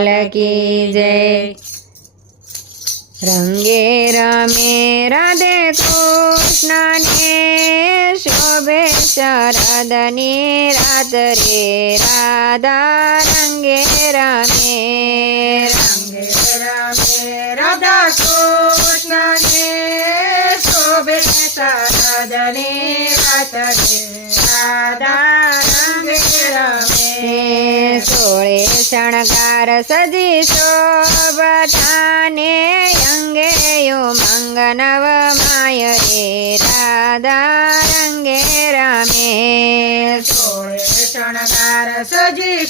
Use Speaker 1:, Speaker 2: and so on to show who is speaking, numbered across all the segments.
Speaker 1: લાલ કી જય. રંગે રમે, રાધે કૃષ્ણને શોભે શરદની રાત રે રાધા રંગે રમે.
Speaker 2: રંગે રમે, રાધા કૃષ્ણને શોભે શરદને રાત રે રાધા રંગે રમે.
Speaker 1: શણગાર સજી શોભતાને અંગે મંગ નવ માય રે રાધા રંગે રમે
Speaker 2: શણગાર સજી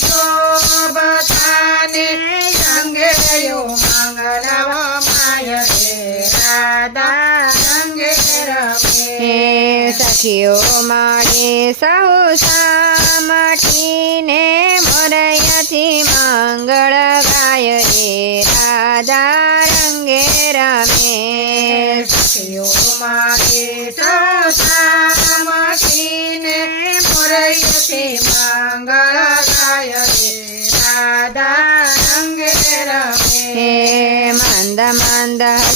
Speaker 2: અંગે રંગે મંગલવ માય રે રાધા રંગે રમે
Speaker 1: સખીઓ માળે સહુ સામટીને મોરૈયાથી મંગળ ગાય રે રાધા રંગે રમે
Speaker 2: સખીઓ માગે સસામટીને મોરૈયથી મંગળ ગાય રે રાધા રંગે રમે
Speaker 1: હે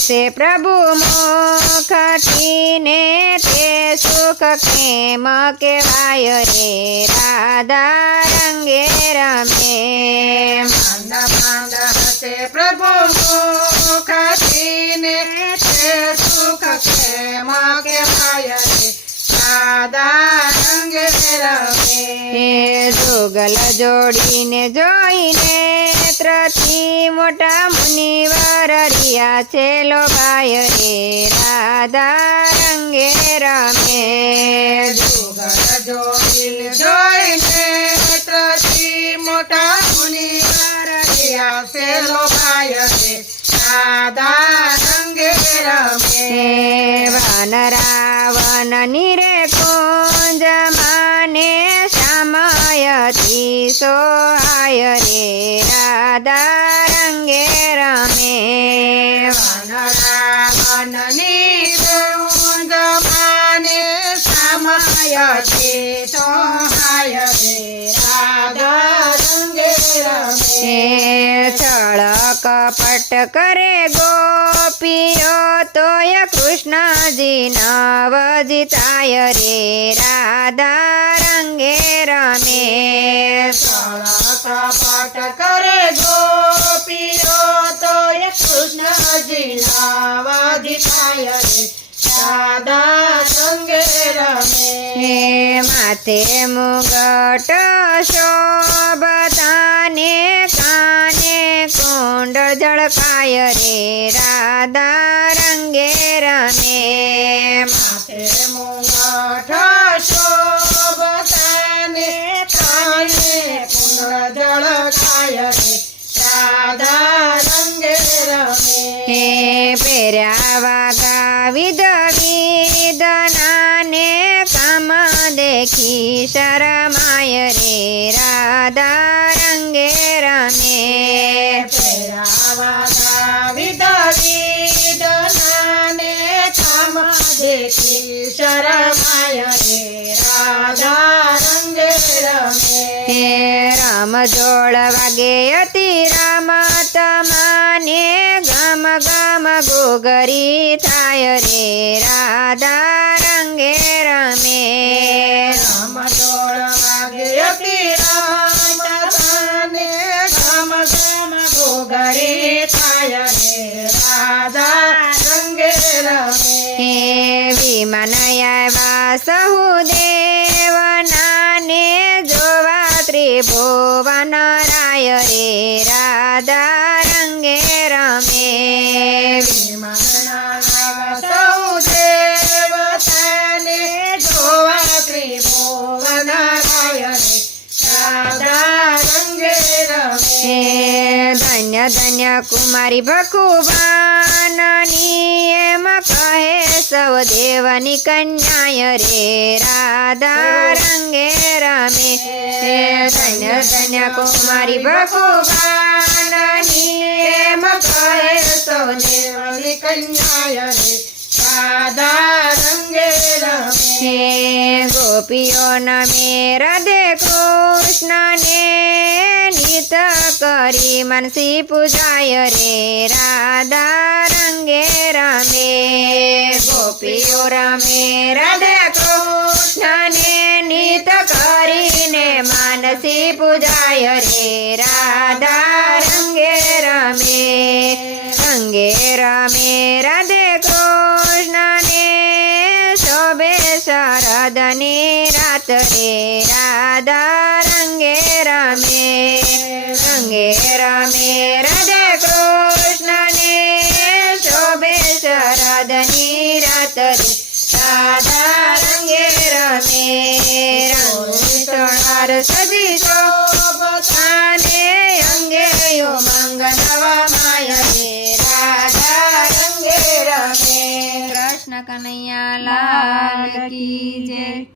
Speaker 1: હસે પ્રભુ મોખીને તે સુખ કેમ કેવાય રે? રાધા રંગે રમે.
Speaker 2: પ્રભુ મોખીને તે સુખ કેમ કેવાય રે? રાધા રંગે રમે.
Speaker 1: હે જોગલ જોડીને જોઈને ત્રથી મોટા મુનિવર રિયા છે લોભાય રે રાધા રંગે રમે.
Speaker 2: મોટા મુનિ છે લોભાય રે રાધા રંગે રમે.
Speaker 1: વાનરાવન નિરે કુંજ માને શામયથી સોહાય રે રાધા
Speaker 2: દેવું જમાને સમય છે સોહાય રે રાધા રંગે રમે.
Speaker 1: હે છળ કપટ કરે ગોપીઓ તોય કૃષ્ણજી નવજિતાય રે રાધા રંગે રમે.
Speaker 2: કપટ કરે ગોપીઓ એ કૃષ્ણજી નાવાધિકાય રે રાધા સંગે રમે
Speaker 1: માથે મુગટ શોભતાને કાને કુંડ ઝળકાય રે રાધા રંગે રમે હે પેર્યા વાગા વિધ વિદનાને કામ દેખી શરમાય રે રાધા રંગે રમે.
Speaker 2: દેખી શરમાય રે રાધા રંગે રમે.
Speaker 1: જોડ વાગે અતિ રામ તમાને ગમ ગમ ગોગરી થાય રે રાધા રંગે રમે.
Speaker 2: રામ ડોળ વાગે અતિ રામ તાને ગામ ગામ ગોગરી થાય રે રાધા રંગે રમે.
Speaker 1: હે વિમાન આવ્યા સહુ ત્રિભુવન રાય રે રાધા રંગે રમે.
Speaker 2: સૌ દેવતાને જોવા ત્રિભુવન રાય રે રાધા રંગે રમે.
Speaker 1: ધન્ય ધન્ય કુમારી ભખુબાનની એમ કહે સૌ દેવની કન્યાય રે રાધા રંગે રમે હે ધન્ય ધન્ય કુમારી ભગવાનની એમ કહે સૌ
Speaker 2: દેવની કન્યાય રે રાધા રંગે રમે
Speaker 1: હે ગોપીઓના મે રાધે કૃષ્ણને કરી મનસી પૂજાય રે, રાધા રંગે રમે, ગોપીઓ રમે, રાધા કૃષ્ણને નીત કરીને માનસી પૂજાય રે, રાધા રંગે રમે રંગે રમે, રાધે કૃષ્ણને શોભે શરદની રાત રે રાધા રંગે રમે રાધે કૃષ્ણને શોભે શરદની રાત રે રાધા રંગે રમે રંગ સોનાર સજી શોભતાને અંગે ઉમંગ નવા માય રે રાધા રંગે રમે કૃષ્ણ કનૈયા લાલ કી જય